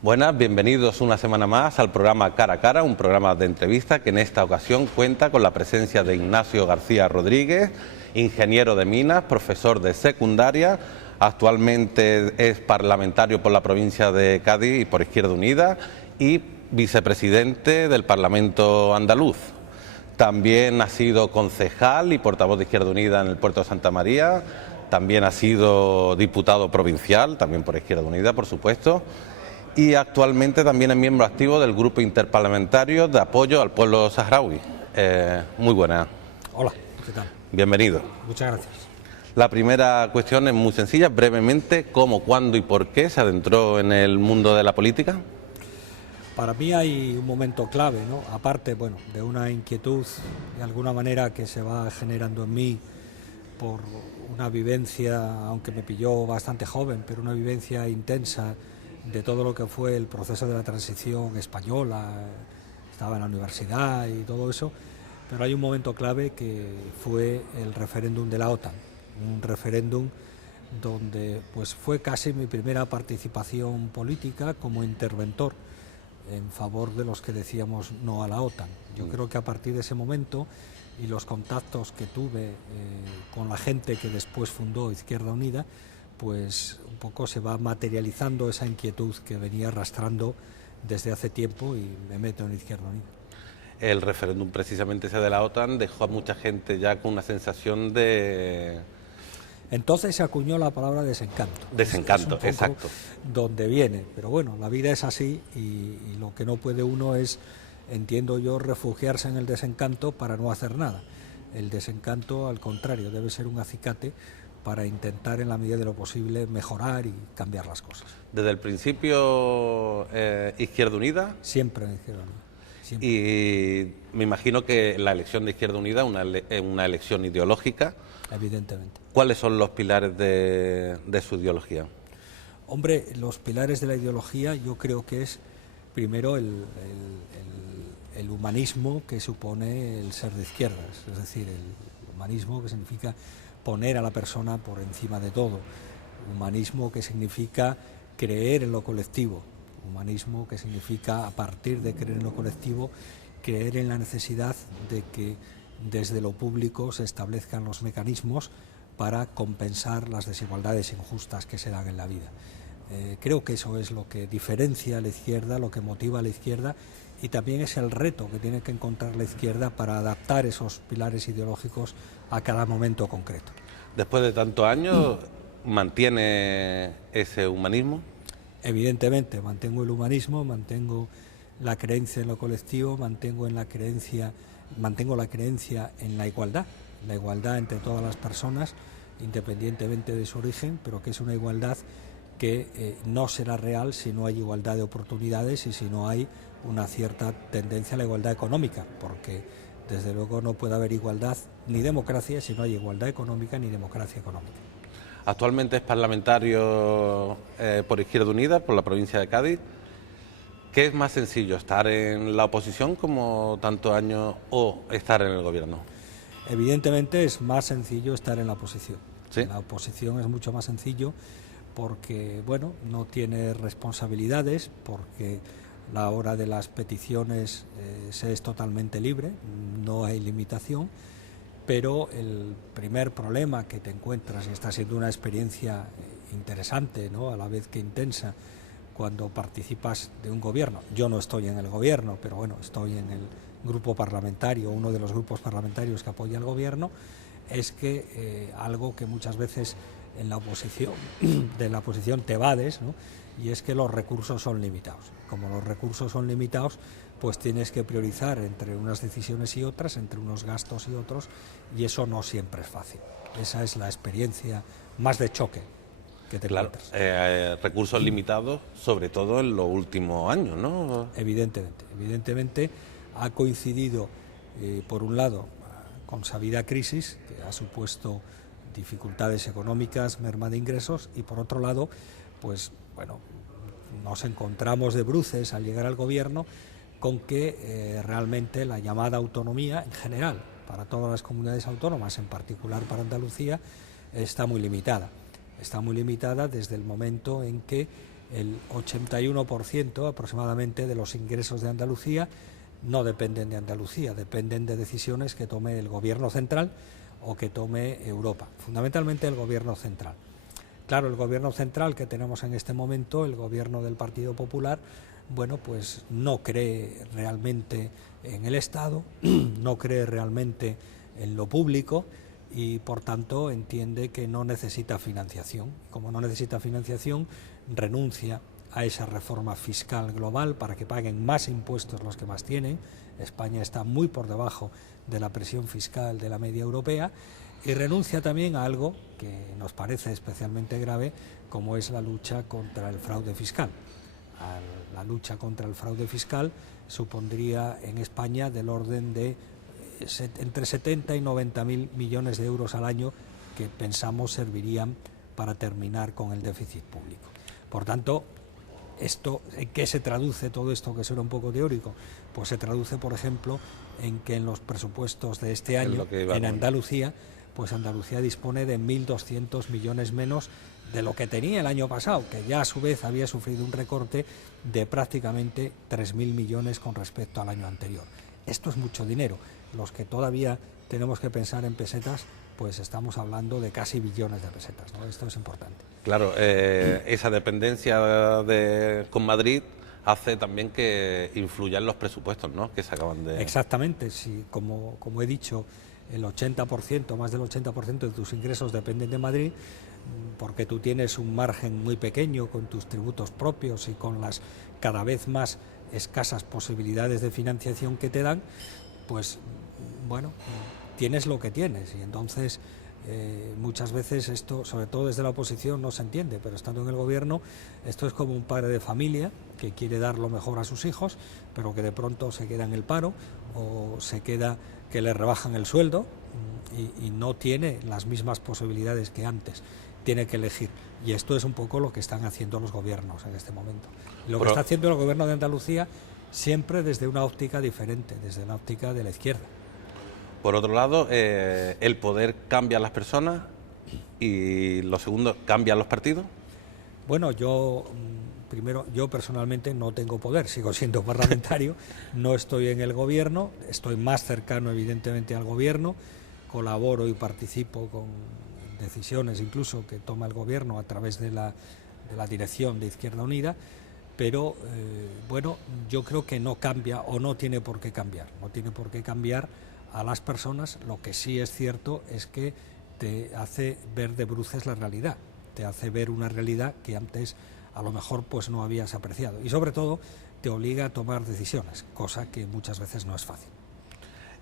Buenas, bienvenidos una semana más al programa Cara a Cara, un programa de entrevista que en esta ocasión cuenta con la presencia de Ignacio García Rodríguez, ingeniero de minas, profesor de secundaria, actualmente es parlamentario por la provincia de Cádiz y por Izquierda Unida y vicepresidente del Parlamento andaluz. También ha sido concejal y portavoz de Izquierda Unida en el puerto de Santa María, también ha sido diputado provincial, también por Izquierda Unida, por supuesto. Y actualmente también es miembro activo del Grupo Interparlamentario de Apoyo al Pueblo Saharaui. Muy buena. Hola, ¿qué tal? Bienvenido. Muchas gracias. La primera cuestión es muy sencilla, brevemente, ¿cómo, cuándo y por qué se adentró en el mundo de la política? Para mí hay un momento clave, ¿no? Aparte, bueno, de una inquietud de alguna manera que se va generando en mí por una vivencia, aunque me pilló bastante joven, pero una vivencia intensa de todo lo que fue el proceso de la transición española, estaba en la universidad y todo eso, pero hay un momento clave que fue el referéndum de la OTAN, un referéndum donde pues fue casi mi primera participación política como interventor en favor de los que decíamos no a la OTAN. Yo creo que a partir de ese momento y los contactos que tuve con la gente que después fundó Izquierda Unida, pues un poco se va materializando esa inquietud que venía arrastrando desde hace tiempo y me meto en Izquierda Unida. El referéndum precisamente ese de la OTAN dejó a mucha gente ya con una sensación de... Entonces se acuñó la palabra desencanto. Desencanto, es un poco exacto. Donde viene, pero bueno, la vida es así y lo que no puede uno es, entiendo yo, refugiarse en el desencanto para no hacer nada. El desencanto, al contrario, debe ser un acicate para intentar en la medida de lo posible mejorar y cambiar las cosas. Desde el principio Izquierda Unida. Siempre en Izquierda Unida. Siempre. Y me imagino que la elección de Izquierda Unida es una elección ideológica. Evidentemente. ¿Cuáles son los pilares de su ideología? Hombre, los pilares de la ideología yo creo que es primero el humanismo que supone el ser de izquierdas, es decir, el humanismo que significa poner a la persona por encima de todo, humanismo que significa creer en lo colectivo, humanismo que significa, a partir de creer en lo colectivo, creer en la necesidad de que desde lo público se establezcan los mecanismos para compensar las desigualdades injustas que se dan en la vida. Creo que eso es lo que diferencia a la izquierda, lo que motiva a la izquierda, y también es el reto que tiene que encontrar la izquierda para adaptar esos pilares ideológicos a cada momento concreto. Después de tantos años, ¿mantiene ese humanismo? Evidentemente, mantengo el humanismo, mantengo la creencia en lo colectivo, mantengo la creencia en la igualdad entre todas las personas, independientemente de su origen, pero que es una igualdad que no será real si no hay igualdad de oportunidades y si no hay una cierta tendencia a la igualdad económica, porque desde luego no puede haber igualdad ni democracia si no hay igualdad económica ni democracia económica. Actualmente es parlamentario por Izquierda Unida, por la provincia de Cádiz. ¿Qué es más sencillo, estar en la oposición como tantos años o estar en el gobierno? Evidentemente es más sencillo estar en la oposición. ¿Sí? En la oposición es mucho más sencillo porque, bueno, no tiene responsabilidades, porque la hora de las peticiones se es totalmente libre, no hay limitación, pero el primer problema que te encuentras, y está siendo una experiencia interesante, ¿no?, a la vez que intensa, cuando participas de un gobierno. Yo no estoy en el gobierno, pero bueno, estoy en el grupo parlamentario, uno de los grupos parlamentarios que apoya al gobierno, es que algo que muchas veces en la oposición, de la oposición te evades, ¿no?, y es que los recursos son limitados. Como los recursos son limitados, pues tienes que priorizar entre unas decisiones y otras, entre unos gastos y otros, y eso no siempre es fácil. Esa es la experiencia más de choque que te Claro, encuentras. recursos limitados, sobre todo en los últimos años, ¿no? Evidentemente ha coincidido, por un lado, con sabida crisis, que ha supuesto dificultades económicas, merma de ingresos, y por otro lado, pues bueno, nos encontramos de bruces al llegar al gobierno con que realmente la llamada autonomía en general, para todas las comunidades autónomas, en particular para Andalucía, está muy limitada. Está muy limitada desde el momento en que el 81% aproximadamente de los ingresos de Andalucía no dependen de Andalucía, dependen de decisiones que tome el gobierno central o que tome Europa, fundamentalmente el gobierno central. Claro, el gobierno central que tenemos en este momento, el gobierno del Partido Popular, bueno, pues no cree realmente en el Estado, no cree realmente en lo público y por tanto entiende que no necesita financiación. Como no necesita financiación, renuncia a esa reforma fiscal global para que paguen más impuestos los que más tienen. España está muy por debajo de la presión fiscal de la media europea, y renuncia también a algo que nos parece especialmente grave, como es la lucha contra el fraude fiscal. La lucha contra el fraude fiscal supondría en España del orden de entre 70 y 90.000 millones de euros al año que pensamos servirían para terminar con el déficit público. Por tanto, ¿en qué se traduce todo esto que suena un poco teórico? Pues se traduce, por ejemplo, en que en los presupuestos de este año, en Andalucía, pues Andalucía dispone de 1.200 millones menos de lo que tenía el año pasado, que ya a su vez había sufrido un recorte de prácticamente 3.000 millones con respecto al año anterior. Esto es mucho dinero. Los que todavía tenemos que pensar en pesetas, pues estamos hablando de casi billones de pesetas, ¿no? Esto es importante. Claro, esa dependencia con Madrid hace también que influyan los presupuestos, ¿no?, que se acaban de... Exactamente, sí, como he dicho, el 80%, más del 80% de tus ingresos dependen de Madrid, porque tú tienes un margen muy pequeño con tus tributos propios y con las cada vez más escasas posibilidades de financiación que te dan, pues bueno, tienes lo que tienes, y entonces muchas veces esto, sobre todo desde la oposición, no se entiende, pero estando en el gobierno, esto es como un padre de familia que quiere dar lo mejor a sus hijos, pero que de pronto se queda en el paro o se queda que le rebajan el sueldo y no tiene las mismas posibilidades que antes, tiene que elegir, y esto es un poco lo que están haciendo los gobiernos en este momento. Lo que está haciendo el gobierno de Andalucía siempre desde una óptica diferente, desde la óptica de la izquierda. Por otro lado, el poder cambia a las personas y lo segundo, cambia a los partidos. Bueno, yo personalmente no tengo poder, sigo siendo parlamentario, no estoy en el gobierno, estoy más cercano evidentemente al gobierno, colaboro y participo con decisiones incluso que toma el gobierno a través de la dirección de Izquierda Unida, pero bueno, yo creo que no cambia o no tiene por qué cambiar, a las personas. Lo que sí es cierto es que te hace ver de bruces la realidad, te hace ver una realidad que antes a lo mejor pues no habías apreciado, y sobre todo te obliga a tomar decisiones, cosa que muchas veces no es fácil.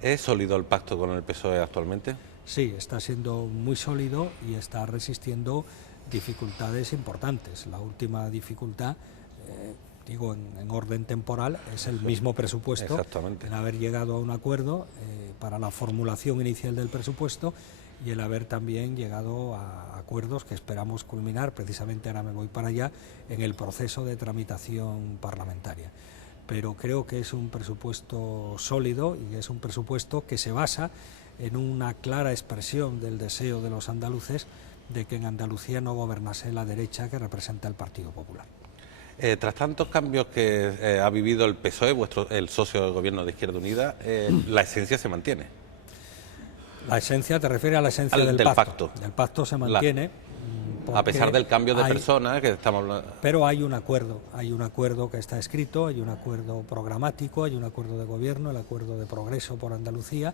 ¿Es sólido el pacto con el PSOE actualmente? Sí, está siendo muy sólido y está resistiendo dificultades importantes. La última dificultad, en orden temporal, es el mismo presupuesto, en haber llegado a un acuerdo para la formulación inicial del presupuesto y el haber también llegado a acuerdos que esperamos culminar, precisamente ahora me voy para allá, en el proceso de tramitación parlamentaria. Pero creo que es un presupuesto sólido y es un presupuesto que se basa en una clara expresión del deseo de los andaluces de que en Andalucía no gobernase la derecha que representa el Partido Popular. Tras tantos cambios que ha vivido el PSOE, el socio del gobierno de Izquierda Unida, la esencia se mantiene. La esencia, ¿te refieres a la esencia del pacto? El pacto se mantiene. A pesar del cambio de personas que estamos hablando. Pero hay un acuerdo que está escrito, hay un acuerdo programático, hay un acuerdo de gobierno, el acuerdo de progreso por Andalucía,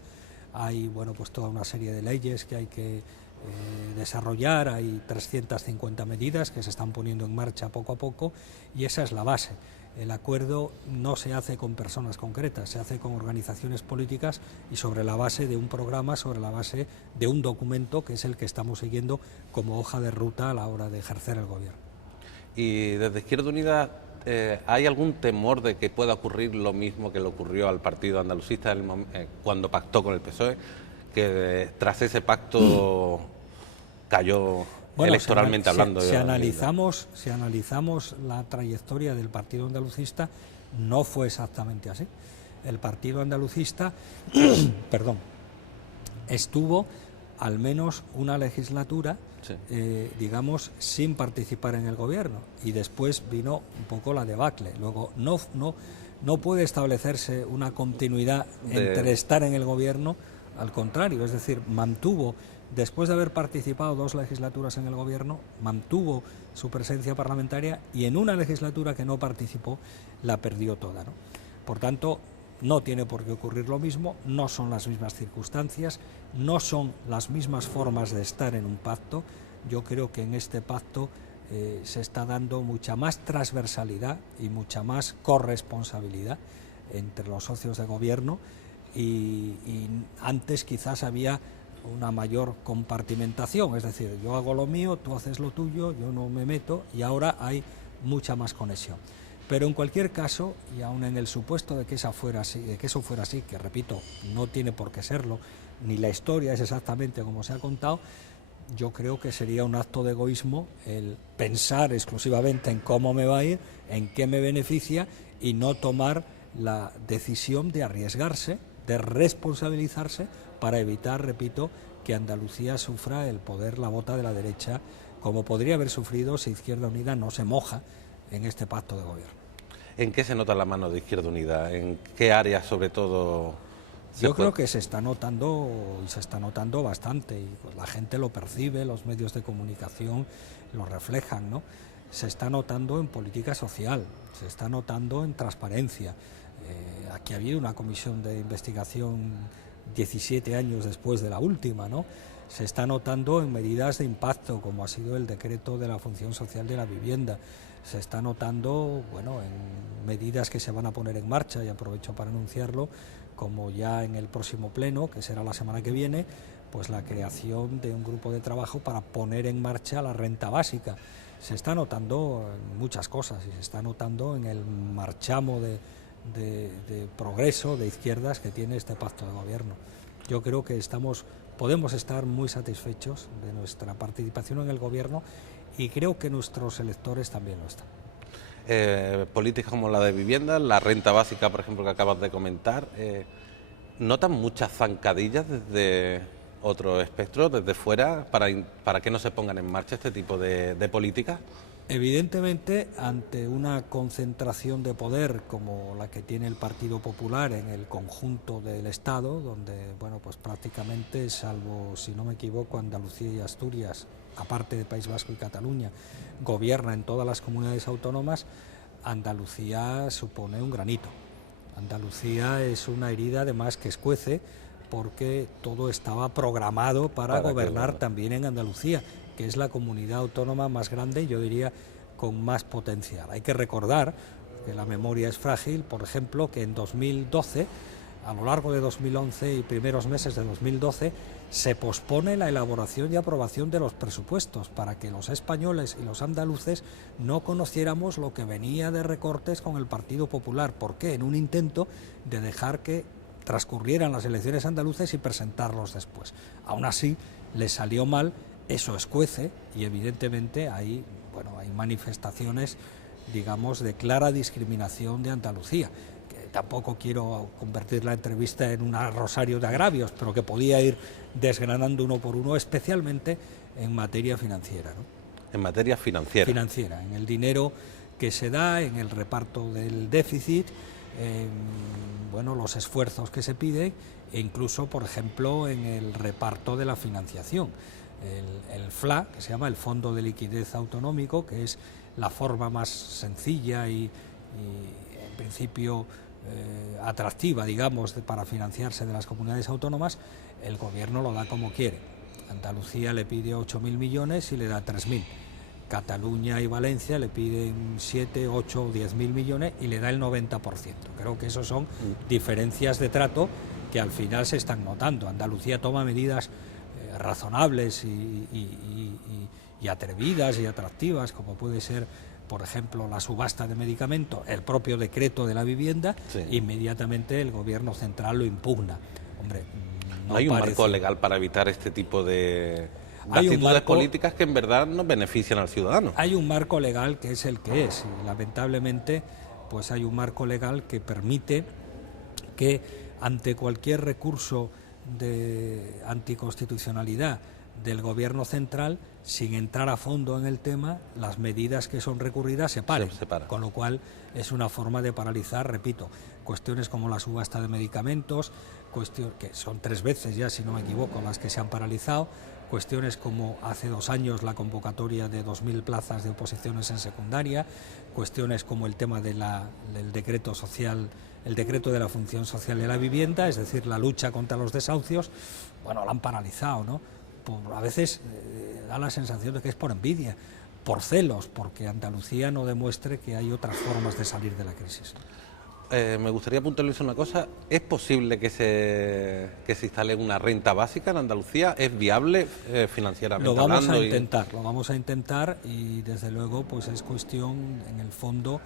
hay pues toda una serie de leyes que hay que desarrollar, hay 350 medidas que se están poniendo en marcha poco a poco, y esa es la base. El acuerdo no se hace con personas concretas, se hace con organizaciones políticas y sobre la base de un programa, sobre la base de un documento que es el que estamos siguiendo como hoja de ruta a la hora de ejercer el gobierno. Y desde Izquierda Unida, ¿hay algún temor de que pueda ocurrir lo mismo que le ocurrió al Partido Andalucista cuando pactó con el PSOE, que tras ese pacto cayó electoralmente hablando? Si analizamos la trayectoria del Partido Andalucista, no fue exactamente así. El Partido Andalucista perdón, estuvo al menos una legislatura, sí, digamos, sin participar en el gobierno, y después vino un poco la debacle. Luego no puede establecerse una continuidad entre estar en el gobierno, al contrario, es decir, mantuvo, después de haber participado 2 legislaturas en el gobierno, mantuvo su presencia parlamentaria, y en una legislatura que no participó la perdió toda, ¿no? Por tanto, no tiene por qué ocurrir lo mismo, no son las mismas circunstancias, no son las mismas formas de estar en un pacto. Yo creo que en este pacto se está dando mucha más transversalidad y mucha más corresponsabilidad entre los socios de gobierno, y antes quizás había una mayor compartimentación, es decir, yo hago lo mío, tú haces lo tuyo, yo no me meto, y ahora hay mucha más conexión. Pero en cualquier caso, y aun en el supuesto de que eso fuera así, que repito, no tiene por qué serlo, ni la historia es exactamente como se ha contado, yo creo que sería un acto de egoísmo el pensar exclusivamente en cómo me va a ir, en qué me beneficia, y no tomar la decisión de arriesgarse, de responsabilizarse, para evitar, repito, que Andalucía sufra el poder, la bota de la derecha, como podría haber sufrido si Izquierda Unida no se moja en este pacto de gobierno. ¿En qué se nota la mano de Izquierda Unida? ¿En qué áreas sobre todo? Yo creo que se está notando bastante, y pues la gente lo percibe, los medios de comunicación lo reflejan, ¿no? Se está notando en política social, se está notando en transparencia. Aquí ha habido una comisión de investigación 17 años después de la última, ¿no? Se está notando en medidas de impacto, como ha sido el decreto de la función social de la vivienda. Se está notando, bueno, en medidas que se van a poner en marcha, y aprovecho para anunciarlo, como ya en el próximo pleno, que será la semana que viene, pues la creación de un grupo de trabajo para poner en marcha la renta básica. Se está notando en muchas cosas, y se está notando en el marchamo de progreso de izquierdas que tiene este pacto de gobierno. Yo creo que podemos estar muy satisfechos de nuestra participación en el gobierno, y creo que nuestros electores también lo están. Políticas como la de vivienda, la renta básica, por ejemplo, que acabas de comentar, ¿notan muchas zancadillas desde otro espectro, desde fuera, para que no se pongan en marcha este tipo de políticas? Evidentemente, ante una concentración de poder como la que tiene el Partido Popular en el conjunto del Estado, donde, bueno, pues prácticamente, salvo, si no me equivoco, Andalucía y Asturias, aparte de País Vasco y Cataluña, gobierna en todas las comunidades autónomas, Andalucía supone un granito. Andalucía es una herida además que escuece, porque todo estaba programado para gobernar también en Andalucía, que es la comunidad autónoma más grande, yo diría con más potencial. Hay que recordar, que la memoria es frágil, por ejemplo, que en 2012, a lo largo de 2011 y primeros meses de 2012, se pospone la elaboración y aprobación de los presupuestos para que los españoles y los andaluces no conociéramos lo que venía de recortes con el Partido Popular. ¿Por qué? En un intento de dejar que transcurrieran las elecciones andaluces y presentarlos después. Aún así, les salió mal, eso escuece, y evidentemente hay manifestaciones, digamos, de clara discriminación de Andalucía. Tampoco quiero convertir la entrevista en un rosario de agravios, pero que podía ir desgranando uno por uno, especialmente en materia financiera, ¿no? En materia financiera. Financiera, en el dinero que se da, en el reparto del déficit, los esfuerzos que se piden, e incluso, por ejemplo, en el reparto de la financiación. El FLA, que se llama el Fondo de Liquidez Autonómico, que es la forma más sencilla y en principio atractiva, digamos, para financiarse de las comunidades autónomas, el gobierno lo da como quiere. Andalucía le pide 8.000 millones y le da 3.000. Cataluña y Valencia le piden 7, 8 o 10.000 millones y le da el 90%. Creo que eso son diferencias de trato que al final se están notando. Andalucía toma medidas razonables y atrevidas y atractivas, como puede ser, por ejemplo, la subasta de medicamentos, el propio decreto de la vivienda. Sí. Inmediatamente el gobierno central lo impugna. Hombre, no hay un marco legal para evitar este tipo de actitudes políticas que en verdad no benefician al ciudadano. Hay un marco legal que es el que es, y lamentablemente pues hay un marco legal que permite que ante cualquier recurso de anticonstitucionalidad del gobierno central, sin entrar a fondo en el tema, las medidas que son recurridas se paren, con lo cual es una forma de paralizar, repito, cuestiones como la subasta de medicamentos, que son 3 veces ya, si no me equivoco, las que se han paralizado, cuestiones como hace 2 años la convocatoria de 2.000 plazas de oposiciones en secundaria, cuestiones como el tema del decreto social, el decreto de la función social de la vivienda, es decir, la lucha contra los desahucios. Bueno, la han paralizado, ¿no? A veces da la sensación de que es por envidia, por celos, porque Andalucía no demuestre que hay otras formas de salir de la crisis. Me gustaría puntualizar una cosa. ¿Es posible que se instale una renta básica en Andalucía? ¿Es viable financieramente hablando? Lo vamos a intentar y desde luego pues es cuestión en el fondo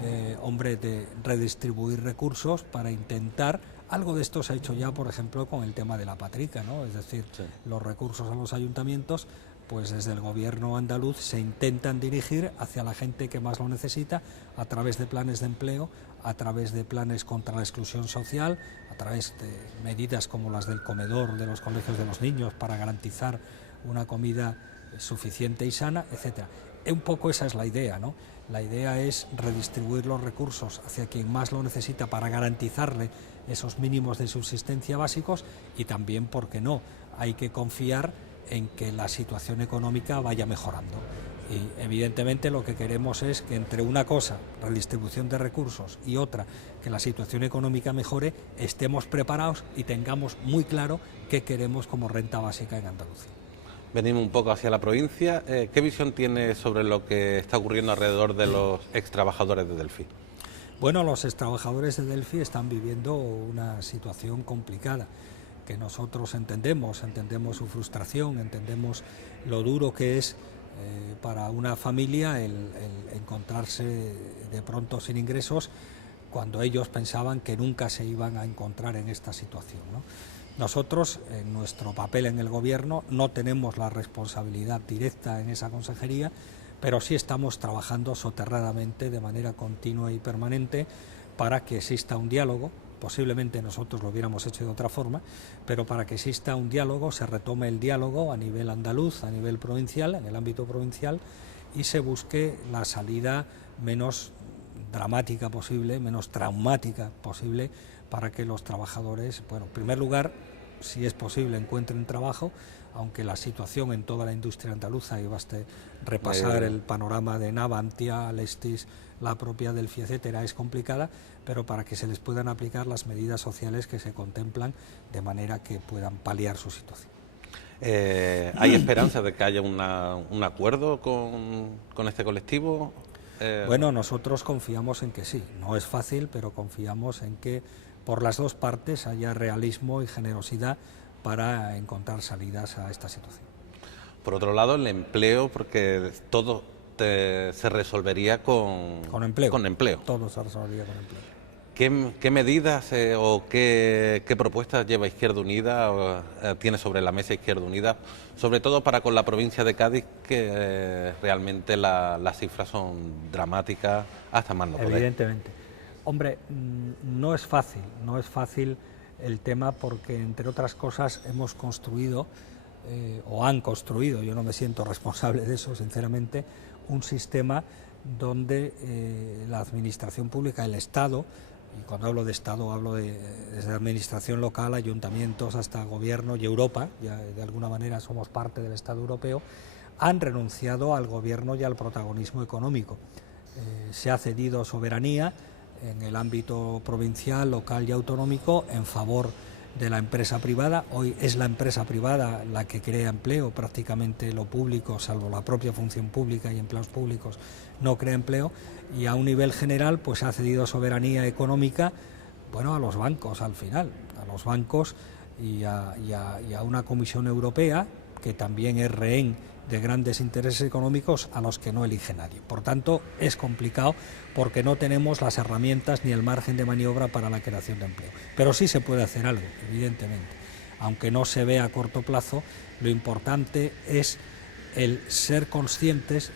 de redistribuir recursos para intentar. Algo de esto se ha hecho ya, por ejemplo, con el tema de la Patrica, ¿no? Es decir, sí, los recursos a los ayuntamientos, pues desde el gobierno andaluz se intentan dirigir hacia la gente que más lo necesita, a través de planes de empleo, a través de planes contra la exclusión social, a través de medidas como las del comedor de los colegios de los niños para garantizar una comida suficiente y sana, etcétera. Un poco esa es la idea, ¿no? La idea es redistribuir los recursos hacia quien más lo necesita para garantizarle esos mínimos de subsistencia básicos y también, ¿por qué no?, hay que confiar en que la situación económica vaya mejorando. Y evidentemente lo que queremos es que entre una cosa, redistribución de recursos, y otra, que la situación económica mejore, estemos preparados y tengamos muy claro qué queremos como renta básica en Andalucía. Venimos un poco hacia la provincia. ¿Qué visión tiene sobre lo que está ocurriendo alrededor de los extrabajadores de Delphi? Bueno, los extrabajadores de Delphi están viviendo una situación complicada, que nosotros entendemos su frustración, entendemos lo duro que es para una familia el encontrarse de pronto sin ingresos cuando ellos pensaban que nunca se iban a encontrar en esta situación, ¿no? Nosotros, en nuestro papel en el gobierno, no tenemos la responsabilidad directa en esa consejería, pero sí estamos trabajando soterradamente, de manera continua y permanente, para que exista un diálogo. Posiblemente nosotros lo hubiéramos hecho de otra forma, pero para que exista un diálogo, se retome el diálogo a nivel andaluz, a nivel provincial, en el ámbito provincial, y se busque la salida menos dramática posible, menos traumática posible, para que los trabajadores, bueno, en primer lugar, si es posible, encuentren trabajo, aunque la situación en toda la industria andaluza, y baste repasar el panorama de Navantia, Alestis, la propia Delphi, etcétera, es complicada, pero para que se les puedan aplicar las medidas sociales que se contemplan de manera que puedan paliar su situación. ¿Hay esperanza de que haya un acuerdo con este colectivo? Bueno, nosotros confiamos en que sí. No es fácil, pero confiamos en que por las dos partes haya realismo y generosidad para encontrar salidas a esta situación. Por otro lado, el empleo, porque todo se resolvería con empleo. Todo se resolvería con empleo. ¿Qué medidas o qué propuestas lleva Izquierda Unida, tiene sobre la mesa Izquierda Unida, sobre todo para con la provincia de Cádiz, que realmente las cifras son dramáticas hasta más no poder? Evidentemente. Hombre, no es fácil el tema porque, entre otras cosas, hemos construido, o han construido, yo no me siento responsable de eso, sinceramente, un sistema donde la administración pública, el Estado, y cuando hablo de Estado hablo desde la administración local, ayuntamientos hasta gobierno y Europa, ya de alguna manera somos parte del Estado europeo, han renunciado al gobierno y al protagonismo económico. Se ha cedido soberanía en el ámbito provincial, local y autonómico en favor de la empresa privada. Hoy es la empresa privada la que crea empleo, prácticamente lo público, salvo la propia función pública y empleos públicos, no crea empleo, y a un nivel general pues ha cedido soberanía económica, bueno, a los bancos al final, a los bancos y a una Comisión Europea que también es rehén de grandes intereses económicos a los que no elige nadie. Por tanto, es complicado porque no tenemos las herramientas ni el margen de maniobra para la creación de empleo. Pero sí se puede hacer algo, evidentemente. Aunque no se vea a corto plazo, lo importante es el ser conscientes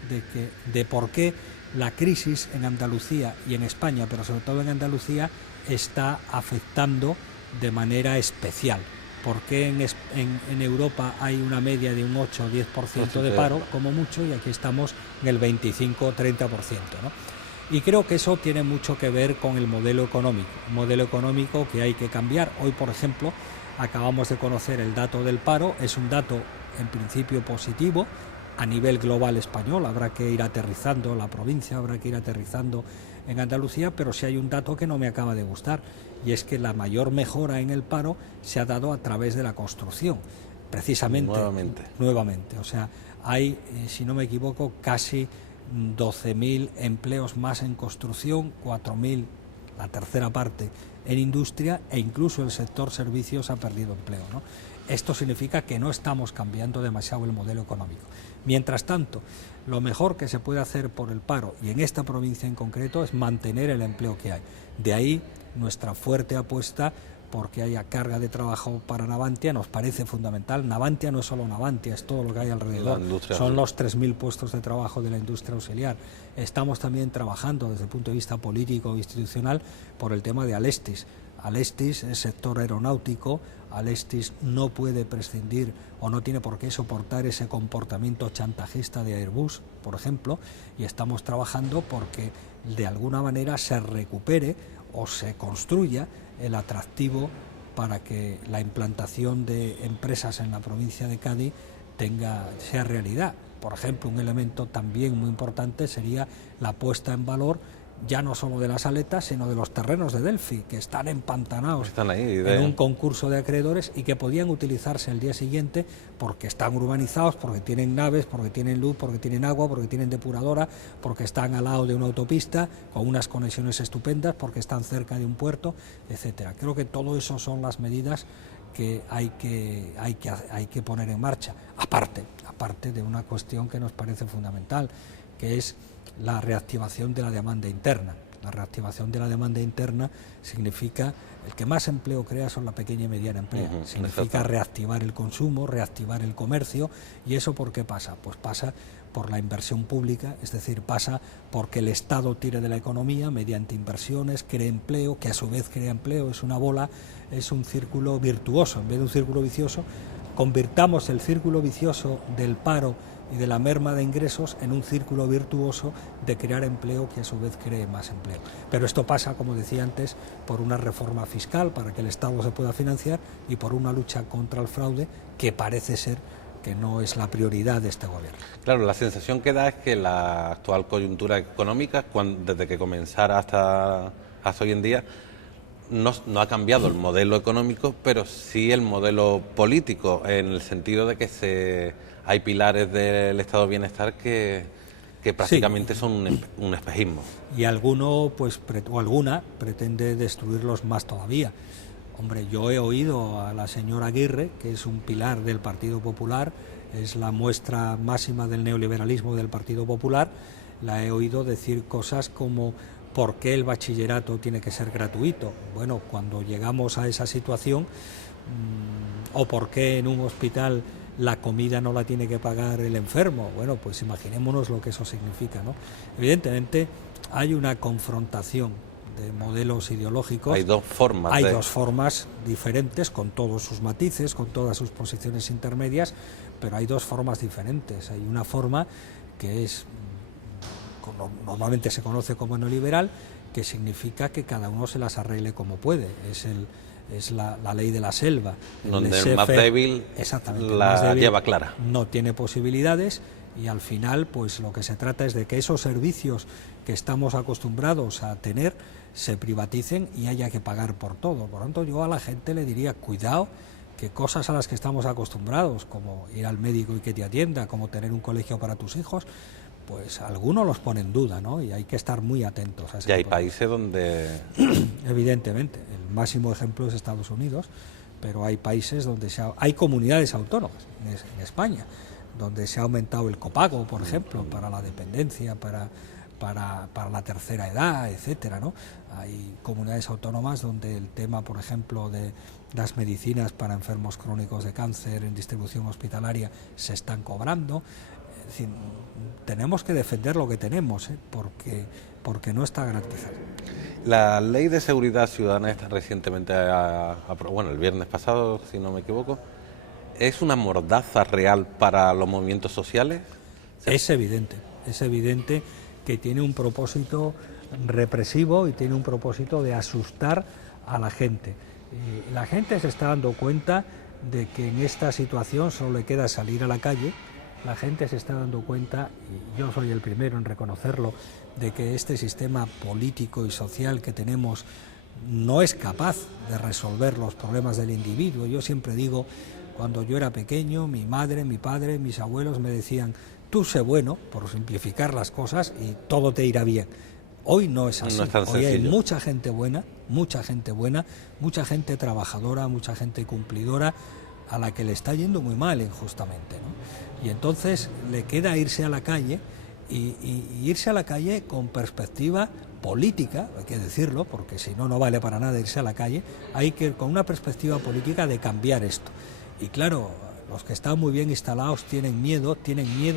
de por qué la crisis en Andalucía y en España, pero sobre todo en Andalucía, está afectando de manera especial. ¿Por qué en Europa hay una media de un 8 o 10% de paro, como mucho, y aquí estamos en el 25 o 30%, ¿no? Y creo que eso tiene mucho que ver con el modelo económico, un modelo económico que hay que cambiar. Hoy, por ejemplo, acabamos de conocer el dato del paro, es un dato en principio positivo, a nivel global español, habrá que ir aterrizando la provincia, habrá que ir aterrizando en Andalucía, pero sí hay un dato que no me acaba de gustar, y es que la mayor mejora en el paro se ha dado a través de la construcción, precisamente. Nuevamente. O sea, hay, si no me equivoco, casi 12.000 empleos más en construcción, 4.000, la tercera parte, en industria, e incluso el sector servicios ha perdido empleo, ¿no? Esto significa que no estamos cambiando demasiado el modelo económico. Mientras tanto, lo mejor que se puede hacer por el paro, y en esta provincia en concreto, es mantener el empleo que hay. De ahí nuestra fuerte apuesta porque haya carga de trabajo para Navantia, nos parece fundamental. Navantia no es solo Navantia, es todo lo que hay alrededor. Son los 3.000 puestos de trabajo de la industria auxiliar. Estamos también trabajando desde el punto de vista político e institucional por el tema de Alestis. Alestis es sector aeronáutico, Alestis no puede prescindir o no tiene por qué soportar ese comportamiento chantajista de Airbus, por ejemplo, y estamos trabajando porque de alguna manera se recupere o se construya el atractivo para que la implantación de empresas en la provincia de Cádiz sea realidad. Por ejemplo, un elemento también muy importante sería la puesta en valor ya no solo de las aletas, sino de los terrenos de Delphi, que están empantanados en un concurso de acreedores y que podían utilizarse el día siguiente porque están urbanizados, porque tienen naves, porque tienen luz, porque tienen agua, porque tienen depuradora, porque están al lado de una autopista con unas conexiones estupendas, porque están cerca de un puerto, etcétera. Creo que todo eso son las medidas que hay que poner en marcha, aparte de una cuestión que nos parece fundamental, que es la reactivación de la demanda interna. La reactivación de la demanda interna significa, el que más empleo crea son la pequeña y mediana empresa. Significa reactivar el consumo, reactivar el comercio. ¿Y eso por qué pasa? Pues pasa por la inversión pública, es decir, pasa porque el Estado tire de la economía mediante inversiones, cree empleo, que a su vez crea empleo, es una bola, es un círculo virtuoso, en vez de un círculo vicioso. Convirtamos el círculo vicioso del paro y de la merma de ingresos en un círculo virtuoso de crear empleo que a su vez cree más empleo. Pero esto pasa, como decía antes, por una reforma fiscal para que el Estado se pueda financiar y por una lucha contra el fraude que parece ser que no es la prioridad de este gobierno. Claro, la sensación que da es que la actual coyuntura económica, desde que comenzara hasta hoy en día, no ha cambiado el modelo económico, pero sí el modelo político, en el sentido de que hay pilares del estado de bienestar que prácticamente son un espejismo. Y alguno, o alguna, pretende destruirlos más todavía. Hombre, yo he oído a la señora Aguirre, que es un pilar del Partido Popular, es la muestra máxima del neoliberalismo del Partido Popular, la he oído decir cosas como: ¿por qué el bachillerato tiene que ser gratuito? Bueno, cuando llegamos a esa situación, o ¿por qué en un hospital la comida no la tiene que pagar el enfermo? Bueno, pues imaginémonos lo que eso significa, ¿no? Evidentemente hay una confrontación de modelos ideológicos. Hay dos formas diferentes, con todos sus matices, con todas sus posiciones intermedias, pero hay dos formas diferentes. Hay una forma que es, normalmente se conoce como neoliberal, que significa que cada uno se las arregle como puede. Es la ley de la selva. Donde el más débil la lleva clara. No tiene posibilidades y al final pues lo que se trata es de que esos servicios que estamos acostumbrados a tener se privaticen y haya que pagar por todo. Por lo tanto, yo a la gente le diría, cuidado, que cosas a las que estamos acostumbrados, como ir al médico y que te atienda, como tener un colegio para tus hijos, pues algunos los pone en duda, ¿no? Y hay que estar muy atentos a eso. Y hay países donde... Evidentemente, el máximo ejemplo es Estados Unidos, pero hay países donde hay comunidades autónomas, en España, donde se ha aumentado el copago, por ejemplo, para la dependencia, para la tercera edad, etcétera, ¿no? Hay comunidades autónomas donde el tema, por ejemplo, de las medicinas para enfermos crónicos de cáncer en distribución hospitalaria se están cobrando. Es decir, tenemos que defender lo que tenemos, porque no está garantizado. La Ley de Seguridad Ciudadana está recientemente, bueno, el viernes pasado, si no me equivoco, ¿es una mordaza real para los movimientos sociales? Es evidente que tiene un propósito represivo y tiene un propósito de asustar a la gente. La gente se está dando cuenta de que en esta situación solo le queda salir a la calle. La gente se está dando cuenta, y yo soy el primero en reconocerlo, de que este sistema político y social que tenemos no es capaz de resolver los problemas del individuo. Yo siempre digo, cuando yo era pequeño, mi madre, mi padre, mis abuelos me decían, tú sé bueno, por simplificar las cosas, y todo te irá bien. Hoy no es así. No es tan Hoy hay sencillo. mucha gente buena, mucha gente trabajadora, mucha gente cumplidora, a la que le está yendo muy mal injustamente, ¿no? Y entonces le queda irse a la calle y irse a la calle con perspectiva política, hay que decirlo, porque si no, no vale para nada irse a la calle, hay que ir con una perspectiva política de cambiar esto. Y claro, los que están muy bien instalados tienen miedo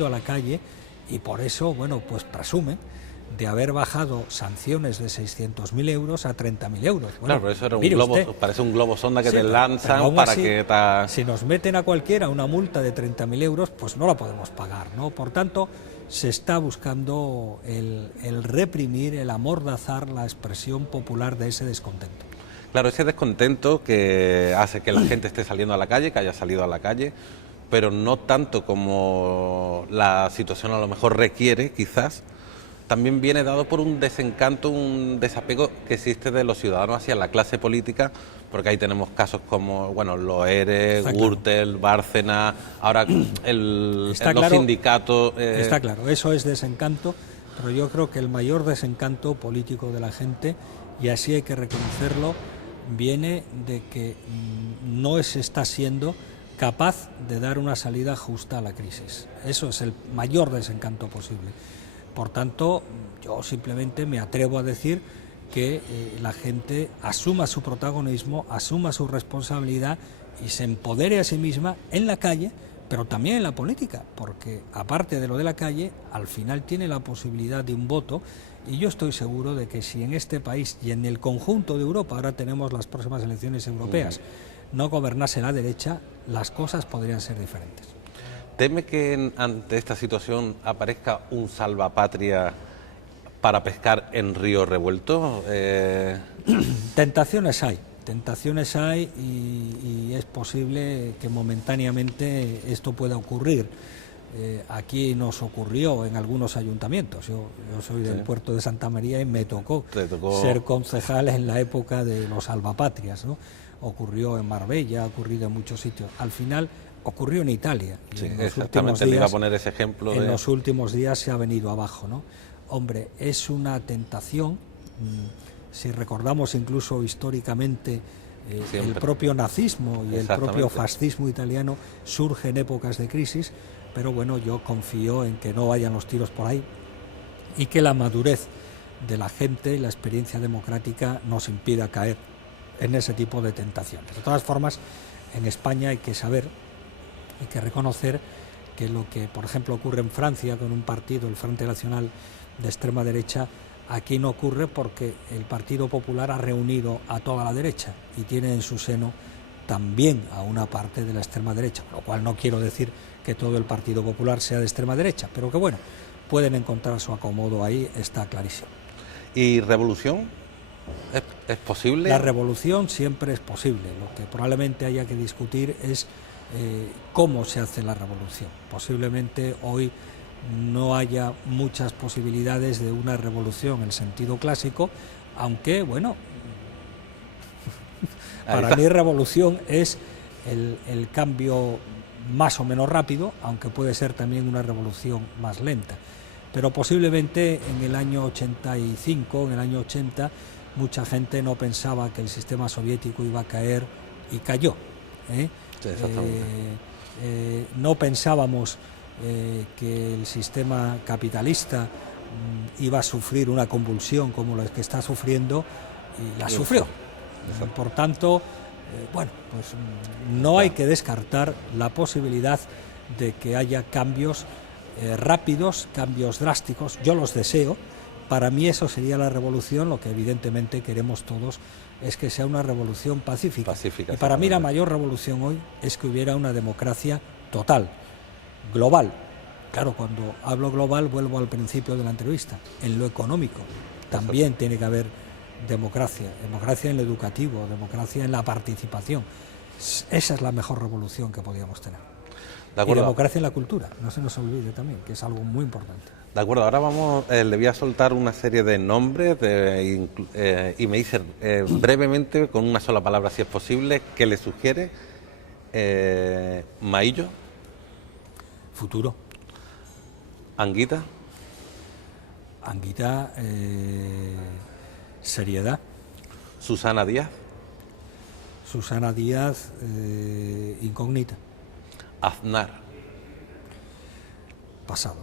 a la calle, y por eso, bueno, pues presumen de haber bajado sanciones de 600.000 euros a 30.000 euros. Bueno, claro, pero eso era un globo, parece un globo sonda que sí, te lanzan para así, que... Si nos meten a cualquiera una multa de 30.000 euros, pues no la podemos pagar, ¿no? Por tanto, se está buscando el reprimir, el amordazar la expresión popular de ese descontento. Claro, ese descontento que hace que la gente esté saliendo a la calle, que haya salido a la calle, pero no tanto como la situación a lo mejor requiere, quizás, también viene dado por un desencanto, un desapego que existe de los ciudadanos hacia la clase política, porque ahí tenemos casos como, bueno, Loeres, Gürtel, Bárcena, ahora los sindicatos... Está claro, eso es desencanto, pero yo creo que el mayor desencanto político de la gente, y así hay que reconocerlo, viene de que no se está siendo capaz de dar una salida justa a la crisis. Eso es el mayor desencanto posible. Por tanto, yo simplemente me atrevo a decir que la gente asuma su protagonismo, asuma su responsabilidad y se empodere a sí misma en la calle, pero también en la política, porque aparte de lo de la calle, al final tiene la posibilidad de un voto, y yo estoy seguro de que si en este país y en el conjunto de Europa, ahora tenemos las próximas elecciones europeas, no gobernase la derecha, las cosas podrían ser diferentes. ¿Teme que ante esta situación aparezca un salvapatria para pescar en río revuelto? Tentaciones hay y es posible que momentáneamente esto pueda ocurrir. Aquí nos ocurrió en algunos ayuntamientos. Yo soy del puerto de Santa María y me tocó ser concejal en la época de los salvapatrias, ¿no? Ocurrió en Marbella, ha ocurrido en muchos sitios. Al final ocurrió en Italia. Sí, exactamente, le iba a poner ese ejemplo. En los últimos días se ha venido abajo, ¿no? Hombre, es una tentación. Si recordamos incluso históricamente, el propio nazismo y el propio fascismo italiano surge en épocas de crisis, pero bueno, yo confío en que no vayan los tiros por ahí y que la madurez de la gente y la experiencia democrática nos impida caer en ese tipo de tentaciones. De todas formas, en España hay que saber, hay que reconocer que lo que, por ejemplo, ocurre en Francia con un partido, el Frente Nacional de extrema derecha, aquí no ocurre porque el Partido Popular ha reunido a toda la derecha y tiene en su seno también a una parte de la extrema derecha, lo cual no quiero decir que todo el Partido Popular sea de extrema derecha, pero que bueno, pueden encontrar su acomodo ahí, está clarísimo. ¿Y revolución? ¿Es posible? La revolución siempre es posible, lo que probablemente haya que discutir es cómo se hace la revolución. Posiblemente hoy no haya muchas posibilidades de una revolución en el sentido clásico, aunque, bueno, para mí revolución es el cambio más o menos rápido, aunque puede ser también una revolución más lenta. Pero posiblemente en el año 85, en el año 80, mucha gente no pensaba que el sistema soviético iba a caer y cayó. Sí, exactamente. No pensábamos que el sistema capitalista iba a sufrir una convulsión como la que está sufriendo, y la sufrió. Por tanto, bueno, pues no hay que descartar la posibilidad de que haya cambios rápidos, cambios drásticos. Yo los deseo. Para mí eso sería la revolución. Lo que evidentemente queremos todos es que sea una revolución pacífica. Y para mí la mayor revolución hoy es que hubiera una democracia total, global. Claro, cuando hablo global vuelvo al principio de la entrevista. En lo económico también tiene que haber democracia en lo educativo, democracia en la participación. Esa es la mejor revolución que podíamos tener. Y democracia en la cultura, no se nos olvide también, que es algo muy importante. De acuerdo, ahora vamos, le voy a soltar una serie de nombres y me dice brevemente, con una sola palabra si es posible, ¿qué le sugiere? Maillo. Futuro. Anguita. Anguita, seriedad. Susana Díaz. Susana Díaz, incógnita. Aznar. Pasado.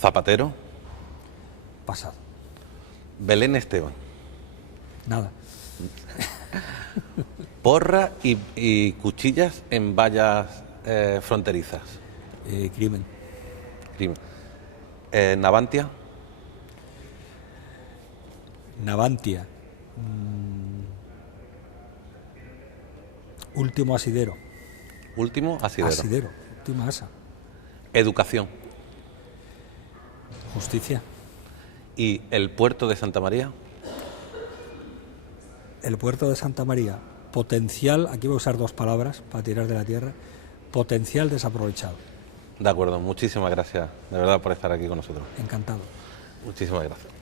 Zapatero. Pasado. Belén Esteban. Nada. Porra y cuchillas en vallas fronterizas. Crimen. Navantia. Navantia. Último asidero. Último asidero. Asidero, última asa. Educación. Justicia. ¿Y el puerto de Santa María? El puerto de Santa María, potencial, aquí voy a usar dos palabras para tirar de la tierra, potencial desaprovechado. De acuerdo, muchísimas gracias, de verdad, por estar aquí con nosotros. Encantado. Muchísimas gracias.